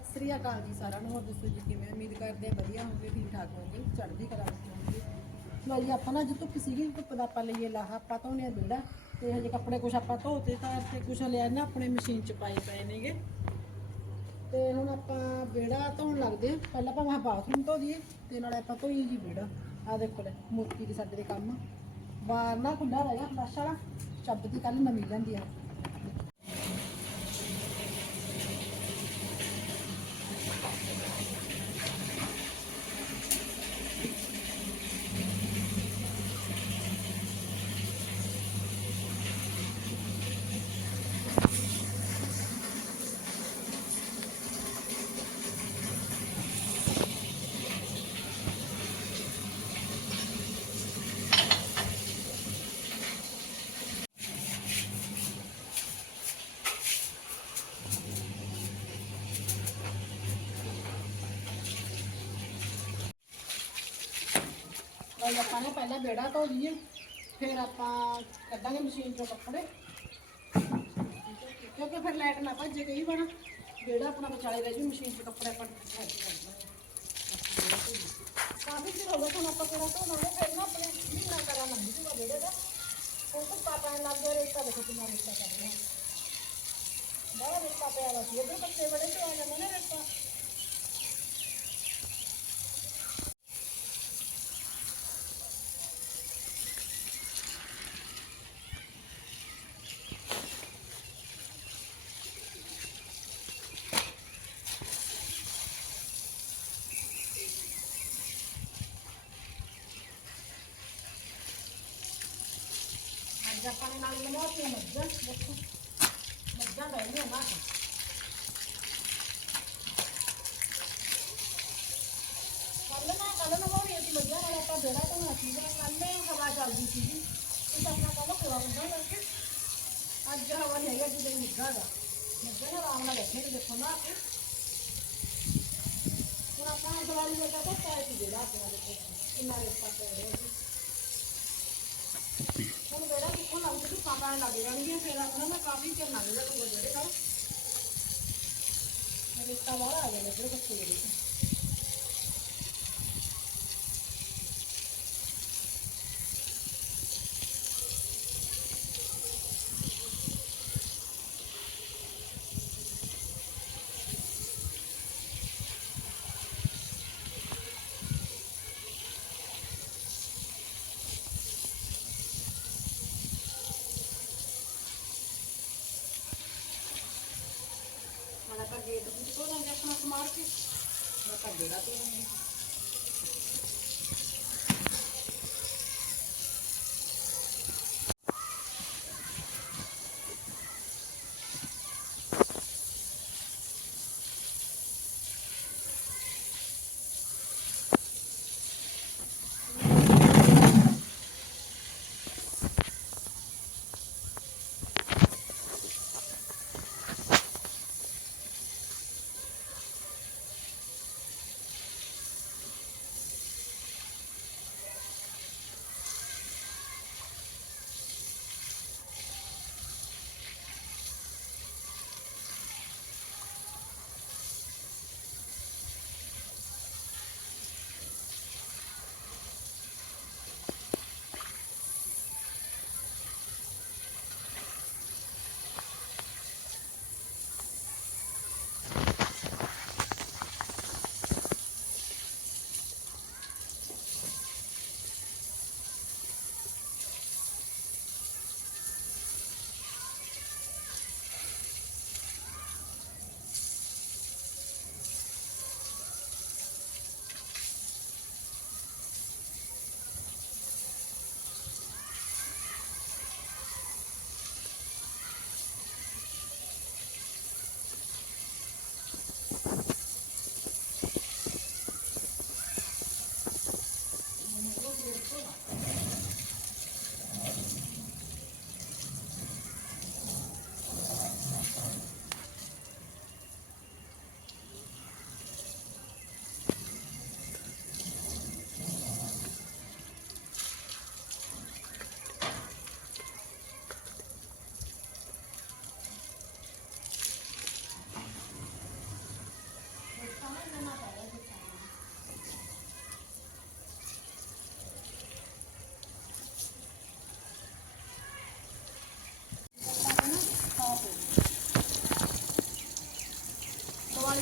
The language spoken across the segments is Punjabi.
ਸਤਿ ਸ੍ਰੀ ਅਕਾਲ ਜੀ ਸਾਰਿਆਂ ਨੂੰ। ਹੋਰ ਦੱਸੋ ਜੀ ਕਿਵੇਂ ਉਮੀਦ ਕਰਦੇ ਆ ਵਧੀਆ ਹੋਵੋਗੇ, ਠੀਕ ਠਾਕ ਹੋਵੋਗੇ, ਚੜ੍ਹਦੀ ਕਲਾ ਵਿੱਚ ਹੋਵੋਗੇ। ਲੋ ਜੀ, ਆਪਾਂ ਨਾ ਅੱਜ ਧੁੱਪ ਸੀਗੀ, ਧੁੱਪ ਦਾ ਆਪਾਂ ਲਈਏ ਲਾਹਾ, ਆਪਾਂ ਧੋਣੇ ਆ ਬੇੜਾ ਤੇ ਹਜੇ ਕੱਪੜੇ ਕੁਛ ਆਪਾਂ ਧੋਤੇ ਤਾਂ ਤੇ ਕੁਛ ਲਿਆ ਨਾ ਆਪਣੇ ਮਸ਼ੀਨ 'ਚ ਪਾਏ ਪਏ ਨੇਗੇ। ਤੇ ਹੁਣ ਆਪਾਂ ਵਿਹੜਾ ਧੋਣ ਲੱਗਦੇ ਆ ਪਹਿਲਾਂ ਆਪਾਂ ਬਾਥਰੂਮ ਧੋ ਦਈਏ ਤੇ ਨਾਲੇ ਆਪਾਂ ਧੋਈਏ ਜੀ ਵਿਹੜਾ ਆ ਦੇਖੋ ਲੈ, ਮੂਰਤੀ ਦੇ ਸਾਡੇ ਦੇ ਕੰਮ। ਬਾਹਰ ਨਾ ਖੁੱਲਾ ਰਹਿ ਗਿਆ ਫਲਸ਼ ਵਾਲਾ। ਚੱਬ ਦੀ ਕੱਲ ਨਵੀਂ ਲੈਂਦੀ ਆ। ਨਾਲ ਆਪਾਂ ਨੇ ਪਹਿਲਾਂ ਬੇੜਾ ਧੋ ਲਈਏ, ਫਿਰ ਆਪਾਂ ਕੱਢਾਂਗੇ ਮਸ਼ੀਨ ਚੋਂ ਕੱਪੜੇ। ਕਿਉਂਕਿ ਫਿਰ ਲਾਈਟ ਨਾ ਭੱਜੇ ਕਈ ਵਾਰ। ਬੇੜਾ ਆਪਣਾ ਵਿਚਾਲੇ ਰਹਿ ਜੂ, ਮਸ਼ੀਨ 'ਚ ਕੱਪੜੇ ਆਪਾਂ ਕਾਫੀ ਚਿਰ ਹੋ ਗਿਆ ਤੁਹਾਨੂੰ ਆਪਾਂ ਕਿਹੜਾ ਧੋਣਾਗੇ ਫਿਰ ਨਾ ਆਪਣੇ ਮਹੀਨਾ ਕਰਾਂ ਲੰਘ ਜੂਗਾ ਬੇੜੇ ਦਾ। ਉਹ ਤਾਂ ਪਾਪਾ ਨੇ ਲੱਗ ਗਿਆ ਰੇਤਾ ਦੇਖੋ ਕਿੰਨਾ ਰੇਤਾ ਕਰ ਰਿਹਾ। ਬੜਾ ਰੇਤਾ ਪਿਆ ਵਾ ਸੀ ਇੱਧਰ ਬੱਚੇ ਬੜੇ ਤੇ ਆ ਜਾਂਦੇ ਨੇ ਰੇਤਾ। ਅੱਜ ਆਪਾਂ ਨੇ ਨਾਲ ਲਵਾਤੀ ਮੱਝਾਂ, ਦੇਖੋ। ਮੱਝਾਂ ਬੈਠੀਆਂ ਨਾ। ਕੱਲ ਨਾ ਕੱਲ ਨਾ ਹੋਣੀ ਸੀ ਮੱਝਾਂ ਨਾਲ ਆਪਾਂ ਬੇੜਾ ਧੋਣਾ ਸੀ ਕੱਲ ਨੇ ਹਵਾ ਚੱਲਦੀ ਸੀ ਇਹ ਆਪਣਾ ਕੰਮ ਪੂਰਾ ਹੁੰਦਾ ਕਰਕੇ ਅੱਜ ਹਵਾ ਨਹੀਂ ਹੈਗਾ ਜਿਹਦੇ ਨਿੱਘਾ ਦਾ। ਮੱਝਾਂ ਨਾਲ ਆਰਾਮ ਬੈਠੇ ਦੇਖੋ ਨਾ ਆ ਹੁਣ ਆਪਾਂ ਦਵਾਈ ਦੇ ਤਾਂ ਪਾਇਆ ਸੀ ਜਿਹੜਾ ਆਪਣਾ ਦੇਖੋ, ਕਿੰਨਾ ਰੇਤਾ ਪੈ ਰਿਹਾ ਸੀ ਹੁਣ ਬੇੜਾ ਕਿੱਥੋਂ ਲੱਗ ਲੱਗ ਜਾਣਗੇ ਫਿਰ ਆਪਣਾ ਨਾ ਕਾਫੀ ਚਿਰ ਲੱਗ ਜਾਊਗਾ ਜਿਹੜੇ ਕਰ ਰੇਤਾ ਵਾਲਾ ਆ ਗਿਆ ਮੇਰੇ ਬੱਚੇ ਦੇ ਵਿੱਚ ਹੁਣ ਆਪਾਂ ਗੇਟ ਵੀ ਧੋ ਲਾਂਗੇ ਆਪਣਾ ਸਮਾਰ ਕੇ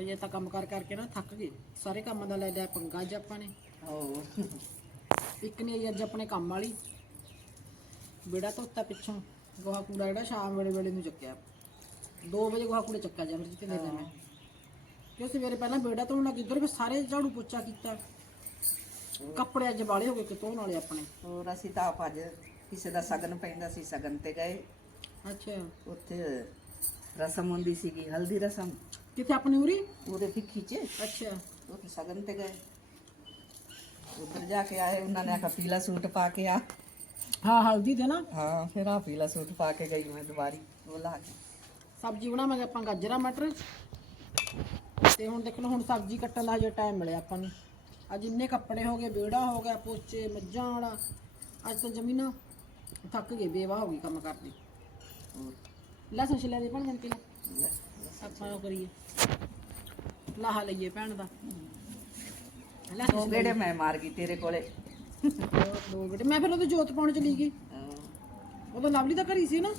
ਇਹ ਤਾਂ ਕੰਮ ਕਰ ਕਰਕੇ ਨਾ ਥੱਕ ਗਏ। ਸਾਰੇ ਕੰਮਾਂ ਦਾ ਲੈ ਲਿਆ ਪੰਗਾ ਅੱਜ ਆਪਾਂ ਨੇ। ਹੋ ਇੱਕ ਨੇ ਅੱਜ ਆਪਣੇ ਕੰਮ ਵਾਲੀ। ਬੇੜਾ ਧੋਤਾ ਪਿੱਛੋਂ। ਗੋਹਾ ਕੂੜਾ ਜਿਹੜਾ ਸ਼ਾਮ ਵੇਲੇ ਵੇਲੇ ਨੂੰ ਚੱਕਿਆ। 2 ਵਜੇ ਗੋਹਾ ਕੂੜਾ ਚੱਕਾ ਜਾ ਫਿਰ ਜਿੱਤੇ ਦੇ ਮੈਂ ਕਿਉਂ ਸਵੇਰੇ ਪਹਿਲਾਂ ਬੇੜਾ ਧੋਣ ਲੱਗ ਇੱਧਰ ਵੀ ਸਾਰੇ ਝਾੜੂ ਪੋਚਾ ਕੀਤਾ। ਕੱਪੜੇ ਅੱਜ ਵਾਲੇ ਹੋ ਗਏ ਕਿ ਧੋਣ ਵਾਲੇ ਆਪਣੇ। ਹੋਰ ਅਸੀਂ ਤਾਂ ਆਪ ਅੱਜ ਕਿਸੇ ਦਾ ਸਗਨ ਪੈਂਦਾ ਸੀ ਸਗਨ ਤੇ ਗਏ। ਅੱਛਾ। ਉੱਥੇ ਰਸਮ ਹੁੰਦੀ ਸੀਗੀ ਹਲਦੀ ਰਸਮ। ਕਿੱਥੇ ਆਪਣੀ ਉਰੀ? ਉਹਦੇ ਪਿੱਖੀ 'ਚ। ਅੱਛਾ। ਉੱਥੇ ਸਗਨ ਤੇ ਗਏ। ਉੱਧਰ ਜਾ ਕੇ ਆਏ ਉਹਨਾਂ ਨੇ ਆਖਿਆ ਪੀਲਾ ਸੂਟ ਪਾ ਕੇ ਆ। ਹਾਂ ਹਲਦੀ ਦੇ ਨਾ। ਹਾਂ ਫਿਰ ਆ ਪੀਲਾ ਸੂਟ ਪਾ ਕੇ ਗਈ ਮੈਂ ਦੁਬਾਰੀ ਉਹ ਲਾ ਕੇ। ਸਬਜ਼ੀ ਬਣਾਵਾਂਗੇ ਆਪਾਂ ਗਾਜਰਾਂ ਮਟਰ। ਤੇ ਹੁਣ ਦੇਖ ਲਓ ਹੁਣ ਸਬਜ਼ੀ ਕੱਟਣ ਦਾ ਹਜੇ ਟਾਈਮ ਮਿਲਿਆ ਆਪਾਂ ਨੂੰ। ਅੱਜ ਇੰਨੇ ਕੱਪੜੇ ਹੋ ਗਏ ਵਿਹੜਾ ਹੋ ਗਿਆ ਪੋਚੇ ਮੱਝਾਂ ਵਾਲਾ। ਅੱਜ ਤਾਂ ਜ਼ਮੀਨ ਥੱਕ ਗਏ ਬੇਵਾ ਹੋ ਗਈ ਕੰਮ ਕਰਦੀ। ਲਸਣ ਛਿਲਿਆ ਦੇ ਭਣ ਜੰਤੀ ਲੈ, ਉਹ ਕਰੀਏ। ਲਾਹਾ ਲਈਏ ਭੈਣ ਦਾ। ਦੋ ਗੇੜੇ ਮੈਂ ਮਾਰ ਗਈ ਤੇਰੇ ਕੋਲੇ। ਦੋ ਦੋ ਬੇਟੇ ਮੈਂ ਫਿਰ ਉਹਦੇ ਜੋਤ ਪਾਉਣ ਚਲੀ ਗਈ। ਉਦੋਂ ਲਵਲੀ ਤਾਂ ਘਰੀ ਸੀ ਨਾ।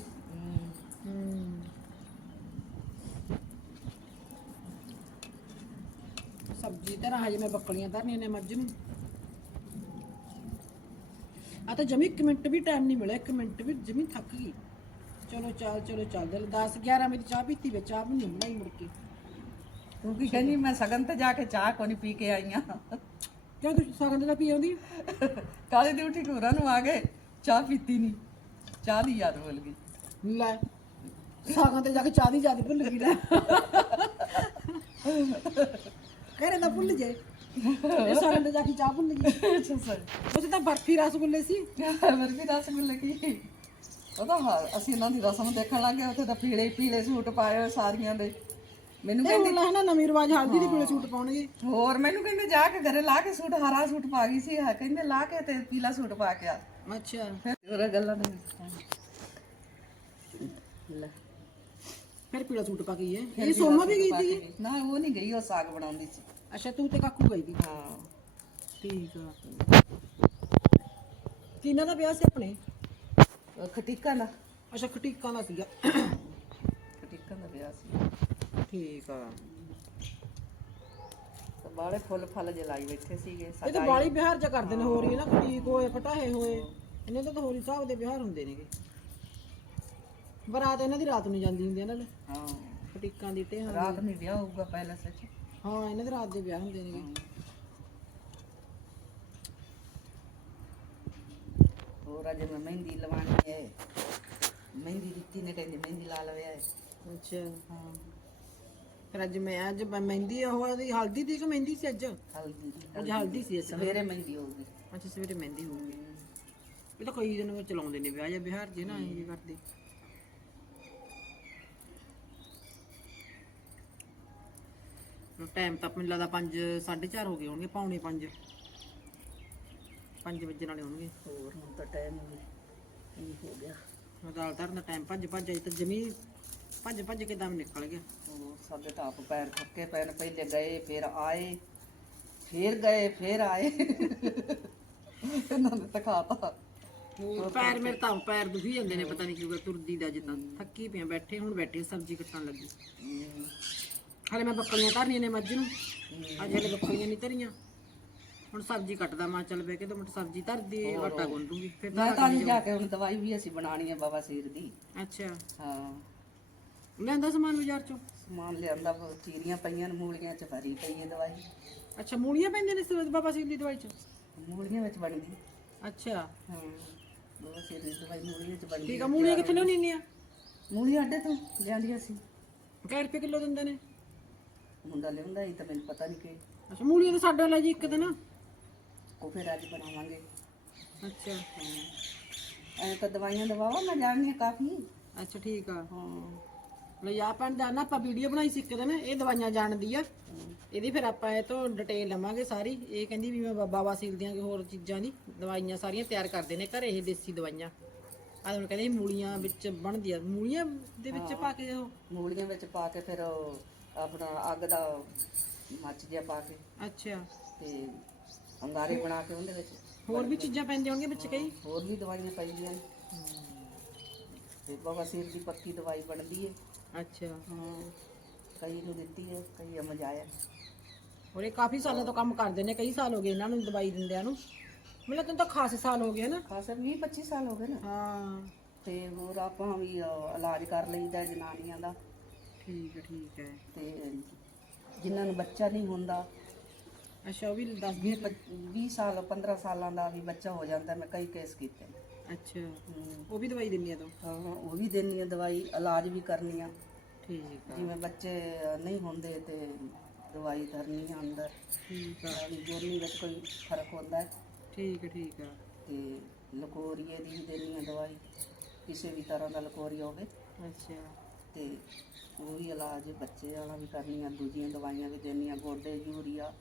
ਸਬਜ਼ੀ ਤੇ ਹਜੇ ਮੈਂ ਬੱਕਲੀਆਂ ਧਰਨੀਆਂ ਨੇ ਮੱਝ ਨੂੰ। ਆ ਤਾਂ ਜਮੀ ਇੱਕ ਮਿੰਟ ਵੀ ਟਾਈਮ ਨਹੀਂ ਮਿਲਿਆ ਇੱਕ ਮਿੰਟ ਵੀ ਜਮੀ ਥੱਕ ਗਈ। ਚਲੋ ਚੱਲ ਚਲੋ ਚੱਲ। ਦਿਲ 10 11 ਮੇਰੀ ਚਾਹ ਪੀਤੀ ਵਿੱਚ ਚਾਹ ਵੀ ਨਹੀਂ ਬਣਾਈ ਮੁੜ ਕੇ। ਤੂੰ ਕੀ ਕਹਿੰਦੀ ਮੈਂ ਸਗਨ ਤੇ ਜਾ ਕੇ ਚਾਹ ਕੋਈ ਨਹੀਂ ਪੀ ਕੇ ਆਈਆਂ ਕਿਉਂ ਤੂੰ ਸਗਨ ਦਾ ਪੀ ਆਉਂਦੀ? ਕਾਲੇ ਦੀ ਉਠੀ ਘੂਰਾ ਨੂੰ ਆ ਗਏ ਚਾਹ ਪੀਤੀ ਨਹੀਂ ਚਾਹ ਦੀ ਯਾਦ ਭੁੱਲ ਗਈ। ਲੈ ਸਾਗਾਂ ਤੇ ਜਾ ਕੇ ਚਾਹ ਦੀ ਯਾਦ ਭੁੱਲ ਗਈ ਲੈ। ਕਰੇ ਨਾ ਭੁੱਲ ਜੇ। ਇਹ ਸਾਗਾਂ ਤੇ ਜਾ ਕੇ ਚਾਹ ਭੁੱਲ ਗਈ। ਅੱਛਾ ਸਰ। ਉਹ ਤਾਂ ਬਰਫੀ ਰਸਗੁੱਲੇ ਸੀ। ਵੀ ਰਸਗੁੱਲੇ ਕੀ? ਉਹਦਾ ਹਾਂ ਅਸੀਂ ਇਹਨਾਂ ਦੀ ਰਸਮ ਦੇਖਣ ਲੱਗੇ ਉੱਥੇ ਤਾਂ ਪੀਲੇ ਪੀਲੇ ਸੂਟ ਪਾਏ ਹੋਏ ਸਾਰੀਆਂ ਦੇ। ਮੈਨੂੰ ਇਹ ਹੁਣ ਨਾ ਨਵੀਂ ਰਿਵਾਜ ਹਲਦੀ ਦੀ ਪੀਲੇ ਸੂਟ ਪਾਉਣਗੇ ਹੋਰ ਮੈਨੂੰ ਕਹਿੰਦੇ ਜਾ ਕੇ ਘਰੇ ਲਾ ਕੇ ਸੂਟ ਹਰਾ ਸੂਟ ਪਾ ਗਈ ਸੀ। ਹਾਂ ਕਹਿੰਦੇ ਲਾ ਕੇ ਤੇ ਪੀਲਾ ਸੂਟ ਪਾ ਕੇ ਆ। ਅੱਛਾ। ਫਿਰ ਉਹ ਗੱਲਾਂ ਦੇ ਲੈ। ਫਿਰ ਪੀਲਾ ਸੂਟ ਪਾ ਗਈ ਹੈ। ਇਹ ਸੋਮਾ ਵੀ ਗਈ ਸੀ ਨਾ ਉਹ ਨਹੀਂ ਗਈ ਉਹ ਸਾਗ ਬਣਾਉਂਦੀ ਸੀ। ਅੱਛਾ ਤੂੰ ਤੇ ਕਾਕੂ ਗਈ ਸੀ। ਹਾਂ। ਠੀਕ ਆ। ਕਿਹਨਾਂ ਦਾ ਵਿਆਹ ਸੀ ਆਪਣੇ? ਉਹ ਖਟੀਕਾ ਦਾ? ਅੱਛਾ ਖਟੀਕਾਂ ਦਾ ਸੀਗਾ। ਖਟੀਕਾ ਦਾ ਵਿਆਹ ਸੀ। ਠੀਕ ਆ। ਤੇ ਬਾਲੇ ਫੁੱਲ ਫਲ ਜਲਾਈ ਬੈਠੇ ਸੀਗੇ ਇਹ ਤਾਂ ਬਾਲੀ ਬਿਹਾਰ ਚ ਕਰਦੇ ਨੇ ਹੋਰ ਹੀ ਨਾ ਖਟੀਕ ਹੋਏ ਫਟਾਹੇ ਹੋਏ। ਇਹਨਾਂ ਦਾ ਤਾਂ ਹੋਰ ਹਿਸਾਬ ਦੇ ਵਿਹਾਰ ਹੁੰਦੇ ਨੇਗੇ। ਬਰਾਤ ਇਹਨਾਂ ਦੀ ਰਾਤ ਨੂੰ ਜਾਂਦੀ ਹੁੰਦੀ ਇਹਨਾਂ ਦੇ ਹਾਂ। ਖਟੀਕਾਂ ਦੀ ਟੇਹਾਂ ਰਾਤ ਨੂੰ ਵਿਆਹ ਹੋਊਗਾ ਪਹਿਲਾਂ ਸੱਚ ਹਾਂ ਇਹਨਾਂ ਦੇ ਰਾਤ ਦੇ ਵਿਆਹ ਹੁੰਦੇ ਨੇਗੇ। ਹੋਰ ਅੱਜ ਮੈਂ ਮਹਿੰਦੀ ਲਵਾਣੀ ਹੈ। ਮਹਿੰਦੀ ਦਿੱਤੀ ਨੇ ਕਹਿੰਦੀ ਮਹਿੰਦੀ ਲਾ ਲਵੇ ਹੈ ਅੱਛਾ। ਹਾਂ ਫਿਰ ਅੱਜ ਮੈਂ ਅੱਜ ਮੈਂ ਮਹਿੰਦੀ ਉਹ ਉਹਦੀ ਹਲਦੀ ਦੀ ਕਿ ਮਹਿੰਦੀ ਸੀ ਅੱਜ? ਹਲਦੀ ਦੀ ਅੱਜ ਹਲਦੀ ਸੀ ਅੱਜ। ਸਵੇਰੇ ਮਹਿੰਦੀ ਹੋਊਗੀ। ਅੱਛਾ ਸਵੇਰੇ ਮਹਿੰਦੀ ਹੋਊਗੀ। ਇਹ ਤਾਂ ਕਈ ਦਿਨ ਉਹ ਚਲਾਉਂਦੇ ਨੇ ਵਿਆਹ ਜਾਂ ਬਿਹਾਰ ਜੇ ਨਾ ਇਹ ਕਰਦੇ। ਟਾਈਮ ਤਾਂ ਮੈਨੂੰ ਲੱਗਦਾ 5 4:30 ਹੋ ਗਏ ਹੋਣਗੇ ਪੌਣੇ 5 5 ਵਜੇ ਨਾਲੇ ਹੋਣਗੇ। ਹੋਰ ਹੁਣ ਤਾਂ ਟਾਈਮ ਕੀ ਹੋ ਗਿਆ। ਦਾਲ ਧਰਨ ਦਾ ਟਾਈਮ ਭੱਜ ਭੱਜ ਤਾਂ ਜਮੀ ਭੱਜ ਭੱਜ ਕੇ ਦਮ ਨਿਕਲ ਗਿਆ। ਹੋਰ ਸਾਡੇ ਤਾਂ ਆਪ ਪੈਰ ਥੱਕੇ ਪੈਣ ਪਹਿਲੇ ਗਏ ਫਿਰ ਆਏ ਫਿਰ ਗਏ ਫਿਰ ਆਏ। ਇਹਨਾਂ ਨੇ ਤਾਂ ਖਾਤਾ ਪੈਰ ਮੇਰੇ ਤਾਂ ਪੈਰ ਦੁਖੀ ਜਾਂਦੇ ਨੇ ਪਤਾ ਨਹੀਂ ਕਿਉਂ ਤੁਰਦੀ ਦਾ ਜਿੱਦਾਂ ਥੱਕੀ ਪਿਆ ਬੈਠੇ ਹੁਣ ਬੈਠੇ ਸਬਜ਼ੀ ਕੱਟਣ ਲੱਗੀ। ਹਲੇ ਮੈਂ ਬੱਕਲੀਆਂ ਧਰਨੀਆਂ ਨੇ ਮੱਝ ਨੂੰ। ਅੱਜ ਹਲੇ ਬੱਕਲੀਆਂ ਨਹੀਂ ਧਰੀਆਂ। ਹੁਣ ਸਬਜ਼ੀ ਕੱਟਦਾ ਮਾਂ ਚੱਲ ਬੈ ਕੇ ਦੋ ਮਿੰਟ ਸਬਜ਼ੀ ਧਰਦੀ ਆਟਾ ਗੁੰਦੂਗੀ ਫਿਰ ਮੈਂ ਤਾਂ ਨਹੀਂ ਜਾ ਕੇ ਹੁਣ ਦਵਾਈ ਵੀ ਅਸੀਂ ਬਣਾਣੀ ਹੈ ਬਾਬਾ ਸੀਰ ਦੀ। ਅੱਛਾ। ਹਾਂ। ਲੈਂਦਾ ਸਮਾਨ ਬਾਜ਼ਾਰ ਚੋਂ? ਸਮਾਨ ਲਿਆਂਦਾ ਚੀਰੀਆਂ ਪਈਆਂ ਨੇ ਮੂਲੀਆਂ ਚ ਭਰੀ ਪਈ ਹੈ ਦਵਾਈ। ਅੱਛਾ ਮੂਲੀਆਂ ਪੈਂਦੀਆਂ ਨੇ ਸਿਰ ਬਾਬਾ ਸਿੰਘ ਦੀ ਦਵਾਈ ਚ? ਮੂਲੀਆਂ ਵਿੱਚ ਬਣਦੀ। ਅੱਛਾ। ਹਾਂ ਬਾਬਾ ਸੀਰ ਦੀ ਦਵਾਈ ਮੂਲੀਆਂ ਚ ਬਣਦੀ ਠੀਕ ਆ ਮੂਲੀਆਂ ਕਿੱਥੇ ਲਿਆਉਣੀ ਨੇ ਆ ਮੂਲੀਆਂ ਅੱਡੇ ਤੋਂ ਲਿਆਂਦੀਆਂ ਸੀ। ਕੈ ਰੁਪਏ ਕਿਲੋ ਦਿੰਦੇ ਨੇ? ਮੁੰਡਾ ਲਿਆਉਂਦਾ ਹੀ ਤਾਂ ਮੈਨੂੰ ਪਤਾ ਨਹੀਂ ਕਿ ਅੱਛਾ ਮੂਲੀਆਂ ਤਾਂ ਸਾਡੇ ਲੈ ਜੀ ਇੱਕ ਦਿਨ। ਉਹ ਫਿਰ ਅੱਜ ਬਣਾਵਾਂਗੇ। ਅੱਛਾ। ਐ ਤਾਂ ਦਵਾਈਆਂ ਦਵਾਵਾ ਮੈਂ ਜਾਣਦੀ ਕਾਫੀ। ਅੱਛਾ ਠੀਕ ਆ। ਹਾਂ। ਲੈ ਆ ਪੈਣ ਦਾ ਨਾ ਆਪਾਂ ਵੀਡੀਓ ਬਣਾਈ ਸੀ ਇੱਕ ਦਿਨ ਇਹ ਦਵਾਈਆਂ ਜਾਣਦੀ ਆ। ਇਹਦੀ ਫਿਰ ਆਪਾਂ ਇਹ ਤੋਂ ਡਿਟੇਲ ਲਵਾਂਗੇ ਸਾਰੀ। ਇਹ ਕਹਿੰਦੀ ਵੀ ਮੈਂ ਬਾਬਾ ਵਾਸੀਲ ਦੀਆਂ ਹੋਰ ਚੀਜ਼ਾਂ ਦੀ ਦਵਾਈਆਂ ਸਾਰੀਆਂ ਤਿਆਰ ਕਰਦੇ ਨੇ ਘਰੇ ਇਹ ਦੇਸੀ ਦਵਾਈਆਂ। ਆ ਹੁਣ ਕਹਿੰਦੇ ਮੂਲੀਆਂ ਵਿੱਚ ਬਣਦੀਆਂ। ਮੂਲੀਆਂ ਦੇ ਵਿੱਚ ਪਾ ਕੇ ਉਹ? ਮੂਲੀਆਂ ਵਿੱਚ ਪਾ ਕੇ ਫਿਰ ਆਪਣਾ ਅੱਗ ਦਾ ਮੱਚ ਜਿਹਾ ਪਾ ਕੇ। ਅੱਛਾ। ਤੇ ਅੰਗਾਰੇ ਬਣਾ ਕੇ ਉਹਦੇ ਵਿੱਚ। ਹੋਰ ਵੀ ਚੀਜ਼ਾਂ ਪੈਂਦੀਆਂ ਹੋਣਗੀਆਂ ਵਿੱਚ ਕਈ? ਹੋਰ ਵੀ ਦਵਾਈਆਂ ਪੈਂਦੀਆਂ ਨੇ। ਤੇ ਬਵਾਸੀਰ ਦੀ ਪੱਕੀ ਦਵਾਈ ਬਣਦੀ ਹੈ ਅੱਛਾ। ਹਾਂ ਕਈ ਨੂੰ ਦਿੱਤੀ ਹੈ ਕਈ ਮਜਾਇਆ ਔਰ ਇਹ ਕਾਫੀ ਸਾਲਾਂ ਤੋਂ ਕੰਮ ਕਰਦੇ ਨੇ ਕਈ ਸਾਲ ਹੋ ਗਏ ਇਹਨਾਂ ਨੂੰ ਦਵਾਈ ਦਿੰਦਿਆਂ ਨੂੰ। ਮੈਨੂੰ ਤੈਨੂੰ ਤਾਂ ਖਾਸੇ ਸਾਲ ਹੋ ਗਏ ਨਾ। ਖਾਸਾ 20 25 ਸਾਲ ਹੋ ਗਏ ਨਾ। ਹਾਂ। ਤੇ ਹੋਰ ਆਪਾਂ ਵੀ ਇਲਾਜ ਕਰ ਲਈਦਾ ਜਨਾਨੀਆਂ ਦਾ। ਠੀਕ ਹੈ ਠੀਕ ਹੈ। ਤੇ ਜਿਨ੍ਹਾਂ ਨੂੰ ਬੱਚਾ ਨਹੀਂ ਹੁੰਦਾ ਅੱਛਾ ਉਹ ਵੀ ਦੱਸ 20 20 ਸਾਲ 15 ਸਾਲਾਂ ਦਾ ਵੀ ਬੱਚਾ ਹੋ ਜਾਂਦਾ ਮੈਂ ਕਈ ਕੇਸ ਕੀਤੇ। ਨੇ। ਅੱਛਾ ਉਹ ਵੀ ਦਵਾਈ ਦਿੰਦੀ ਆ ਤੂੰ? ਹਾਂ ਉਹ ਵੀ ਦੇਣੀ ਆ ਦਵਾਈ ਇਲਾਜ ਵੀ ਕਰਨੀ ਆ। ਠੀਕ ਆ। ਜਿਵੇਂ ਬੱਚੇ ਨਹੀਂ ਹੁੰਦੇ ਤੇ ਦਵਾਈ ਧਰਨੀ ਆ ਅੰਦਰ। ਠੀਕ ਆ। ਜੋਨੀ ਵਿੱਚ ਕੋਈ ਫ਼ਰਕ ਹੁੰਦਾ ਹੈ। ਠੀਕ ਹੈ ਠੀਕ ਆ। ਤੇ ਲਕੋਰੀਏ ਦੀ ਵੀ ਦੇਣੀ ਆ ਦਵਾਈ ਕਿਸੇ ਵੀ ਤਰ੍ਹਾਂ ਦਾ ਲਕੋਰੀਆ ਹੋਵੇ। ਅੱਛਾ। ਤੇ ਉਹ ਵੀ ਇਲਾਜ ਬੱਚੇ ਵਾਲਾ ਵੀ ਕਰਨੀ ਆ ਦੂਜੀਆਂ ਦਵਾਈਆਂ ਵੀ ਦੇਣੀਆਂ ਗੋਡੇ ਯੂਰੀਆ।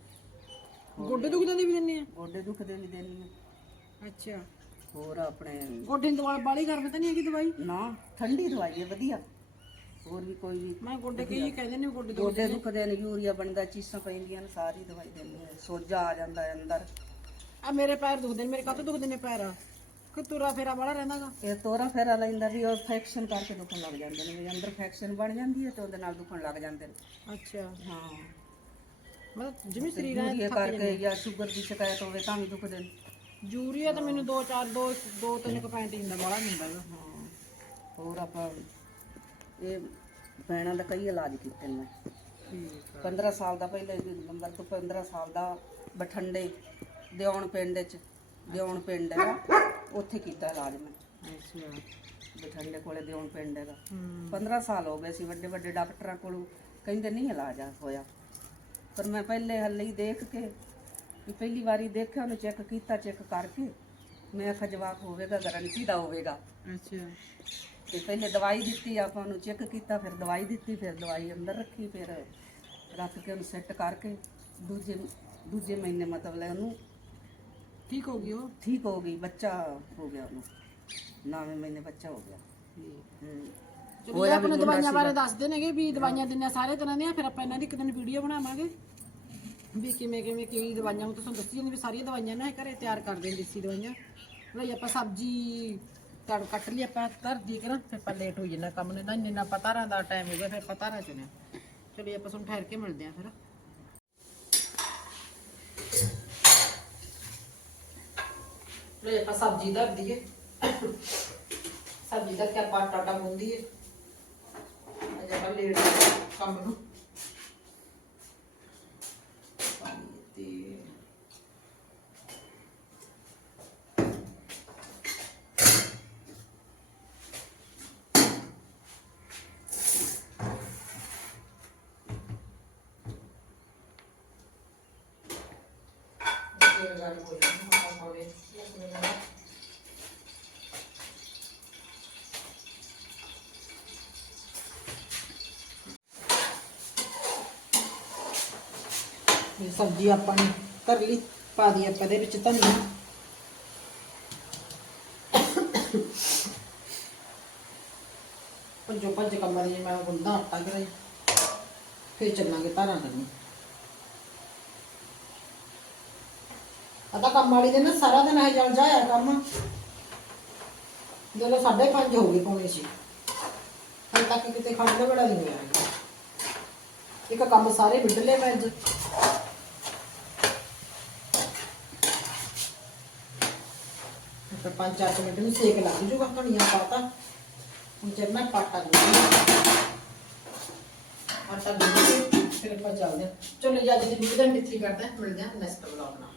ਗੋਡੇ ਦੁਖਦੇ ਦੀ ਵੀ ਦਿੰਦੇ ਆ? ਗੋਡੇ ਦੁਖਦੇ ਵੀ ਦੇਣੀ ਆ ਅੱਛਾ। ਹੋਰ ਆਪਣੇ ਗੋਡੇ ਦੀ ਦਵਾਈ ਬਾਲੀ ਗਰਮ ਤਾਂ ਨਹੀਂ ਹੈਗੀ ਦਵਾਈ? ਨਾ ਠੰਡੀ ਦਵਾਈ ਹੈ ਵਧੀਆ। ਹੋਰ ਵੀ ਕੋਈ ਵੀ ਮੈਂ ਗੋਡੇ ਕਈ ਕਹਿੰਦੇ ਨੇ ਗੋਡੇ ਦੁਖ ਗੋਡੇ ਦੁਖਦੇ ਨੇ। ਯੂਰੀਆ ਬਣਦਾ ਚੀਸਾਂ ਪੈਂਦੀਆਂ ਨੇ ਸਾਰੀ ਦਵਾਈ ਦੇਣੀ ਹੈ ਸੋਜਾ ਆ ਜਾਂਦਾ ਹੈ ਅੰਦਰ। ਆ ਮੇਰੇ ਪੈਰ ਦੁਖਦੇ ਨੇ ਮੇਰੇ ਕਾਹਤੋਂ ਦੁਖਦੇ ਨੇ ਪੈਰ? ਕਿ ਤੁਰਾ ਫੇਰਾ ਬੜਾ ਰਹਿੰਦਾਗਾ ਇਹ ਤੋਰਾ ਫੇਰਾ ਲੈਂਦਾ ਵੀ ਉਹ ਫੈਕਸ਼ਨ ਕਰਕੇ ਦੁਖਣ ਲੱਗ ਜਾਂਦੇ ਨੇ ਵੀ ਅੰਦਰ ਫੈਕਸ਼ਨ ਬਣ ਜਾਂਦੀ ਹੈ ਤੇ ਉਹਦੇ ਨਾਲ ਦੁਖਣ ਲੱਗ ਜਾਂਦੇ ਨੇ। ਅੱਛਾ। ਹਾਂ। ਮਤਲਬ ਜਿਵੇਂ ਸਰੀਰ ਯੂਰੀਆ ਕਰਕੇ ਜਾਂ ਸ਼ੂਗਰ ਦੀ ਸ਼ਿਕਾਇਤ ਹੋਵੇ ਤਾਂ ਵੀ ਦੁਖਦੇ ਨੇ ਯੂਰੀਆ ਤਾਂ ਮੈਨੂੰ 2 4 2 2 3 ਕੁ ਪੈਂਟ ਇੰਦਾ ਬੜਾ ਮਿਲਦਾ ਹੈਗਾ ਹਾਂ ਹੋਰ ਆਪਾਂ ਇਹ ਭੈਣਾਂ ਦਾ ਕਈ ਇਲਾਜ ਕੀਤੇ ਨੇ। ਠੀਕ 15 ਸਾਲ ਦਾ ਪਹਿਲੇ ਨੰਬਰ ਤੋਂ 15 ਸਾਲ ਦਾ ਬਠੰਡੇ ਦਿਉਣ ਪਿੰਡ ਚ ਦਿਉਣ ਪਿੰਡ ਹੈਗਾ। ਉੱਥੇ ਕੀਤਾ ਇਲਾਜ ਮੈਂ। ਅੱਛਾ। ਬਠੰਡੇ ਕੋਲੇ ਦਿਉਣ ਪਿੰਡ ਹੈਗਾ। ਹੂੰ। 15 ਸਾਲ ਹੋ ਗਏ ਸੀ ਵੱਡੇ ਵੱਡੇ ਡਾਕਟਰਾਂ ਕੋਲੋਂ। ਕਹਿੰਦੇ ਨਹੀਂ ਇਲਾਜ ਆ ਹੋਇਆ। ਪਰ ਮੈਂ ਪਹਿਲੇ ਹੱਲੇ ਹੀ ਦੇਖ ਕੇ ਵੀ ਪਹਿਲੀ ਵਾਰੀ ਦੇਖਿਆ ਉਹਨੂੰ ਚੈੱਕ ਕੀਤਾ ਚੈੱਕ ਕਰਕੇ। ਮੈਂ ਆਖਿਆ ਜਵਾਬ ਹੋਵੇਗਾ ਗਾਰੰਟੀ ਦਾ ਹੋਵੇਗਾ। ਅੱਛਾ। ਤੇ ਪਹਿਲੇ ਦਵਾਈ ਦਿੱਤੀ ਆਪਾਂ ਉਹਨੂੰ ਚੈੱਕ ਕੀਤਾ ਫਿਰ ਦਵਾਈ ਦਿੱਤੀ ਫਿਰ ਦਵਾਈ ਅੰਦਰ ਰੱਖੀ ਫਿਰ ਰੱਖ ਕੇ ਉਹਨੂੰ ਸੈੱਟ ਕਰਕੇ ਦੂਜੇ ਦੂਜੇ ਮਹੀਨੇ ਮਤਲਬ ਲੈ ਉਹਨੂੰ ਠੀਕ ਹੋ ਗਈ ਉਹ? ਠੀਕ ਹੋ ਗਈ ਬੱਚਾ ਹੋ ਗਿਆ ਉਹਨੂੰ। ਨੌਵੇਂ ਮਹੀਨੇ ਬੱਚਾ ਹੋ ਗਿਆ। ਹੂੰ। ਚਲੋ ਇਹ ਆਪਣੇ ਦਵਾਈਆਂ ਬਾਰੇ ਦੱਸਦੇ ਨੇਗੇ ਵੀ ਦਵਾਈਆਂ ਦਿੰਨੇ ਸਾਰੇ ਤਰ੍ਹਾਂ ਦੀਆਂ ਫਿਰ ਆਪਾਂ ਇਹਨਾਂ ਦੀ ਇੱਕ ਦਿਨ ਵੀਡੀਓ ਬਣਾਵਾਂਗੇ। ਵੀ ਕਿਵੇਂ ਕਿਵੇਂ ਕੀ ਦਵਾਈਆਂ ਨੂੰ ਤੁਹਾਨੂੰ ਦੱਸੀ ਜਾਂਦੀ ਵੀ ਸਾਰੀਆਂ ਦਵਾਈਆਂ ਨਾ ਇਹ ਘਰੇ ਤਿਆਰ ਕਰਦੇ ਨੇ ਦੇਸੀ ਦਵਾਈਆਂ। ਲਈ ਆਪਾਂ ਸਬਜ਼ੀ ਤੜ ਕੱਟ ਲਈ ਆਪਾਂ ਧਰਦੀ ਕਰਾਂ ਫਿਰ ਆਪਾਂ ਲੇਟ ਹੋ ਜਾਣਾ ਕੰਮ ਨੇ। ਤਾਂ ਇੰਨਾ ਪਤਾ ਰਾਂ ਦਾ ਟਾਈਮ ਹੋ ਗਿਆ ਫਿਰ ਪਤਾ ਰਾਂ ਚੁਣਿਆ ਚਲੋ ਆਪਾਂ ਤੁਹਾਨੂੰ ਠਹਿਰ ਕੇ ਮਿਲਦੇ ਆਂ ਫਿਰ। ਲੈ ਆਪਾਂ ਸਬਜ਼ੀ ਧਰ ਦਈਏ। ਸਬਜ਼ੀ ਧਰ ਕੇ ਆਪਾਂ ਆਟਾ ਗੁੰਦੀਏ ਅਜੇ ਆਪਾਂ ਲੇਟ ਕੰਮ ਨੂੰ ਪਾਣੀ ਤੇ ਤੇਲ ਗਰਮ ਹੋ ਜਾਣਾ ਆਪਾਂ ਪਾਉਣੇ ਇਹ ਸਬਜ਼ੀ ਆਪਾਂ ਨੇ ਧਰ ਲਈ, ਪਾ ਦੀ ਆਪਾਂ ਦੇ ਵਿੱਚ ਧਨੀਆ। ਪੰਜੋ ਪੰਜ ਕੰਮਾਂ ਦੀ ਮੈਂ ਗੁੰਦਾ ਆਟਾ ਕਰਾਈ ਫੇਰ ਚੱਲਾਂਗੇ ਧਾਰਾਂ ਕਰਨੀ ਪਤਾ ਕੰਮ ਵਾਲੀ ਦੇ ਨਾ ਸਾਰਾ ਦਿਨ ਇਹ ਜਲ ਜਾਇਆ ਕੰਮ ਜਦੋਂ ਸਾਢੇ ਪੰਜ ਹੋ ਗਏ ਪੌਣੇ ਛੇ। ਹਲ ਤੱਕ ਕਿਤੇ ਖੜ ਦਾ ਬੜਾ ਨਹੀਂ ਹੋਇਆ ਇੱਕ ਕੰਮ ਸਾਰੇ ਵਿੱਢਲੇ ਮੈਂ ਅੱਜ। ਫਿਰ ਪੰਜ ਚਾਰ ਕੁ ਮਿੰਟ ਨੂੰ ਸੇਕ ਲੱਗ ਜੂਗਾ ਧਨੀਆ ਪਾਤਾ। ਹੁਣ ਚੱਲ ਮੈਂ ਪਾਟਾ ਦੂੰਗੀ ਆਟਾ ਗੁੰਨ ਕੇ ਫਿਰ ਆਪਾਂ ਚੱਲਦੇ ਹਾਂ। ਚਲੋ ਜੀ, ਅੱਜ ਦੀ ਵੀਡੀਓ ਦਾ ਨਿੱਤੀ ਕਰਦਾ ਮਿਲਦੇ ਹਾਂ ਨੈਕਸਟ ਵਲੌਗ ਨਾਲ।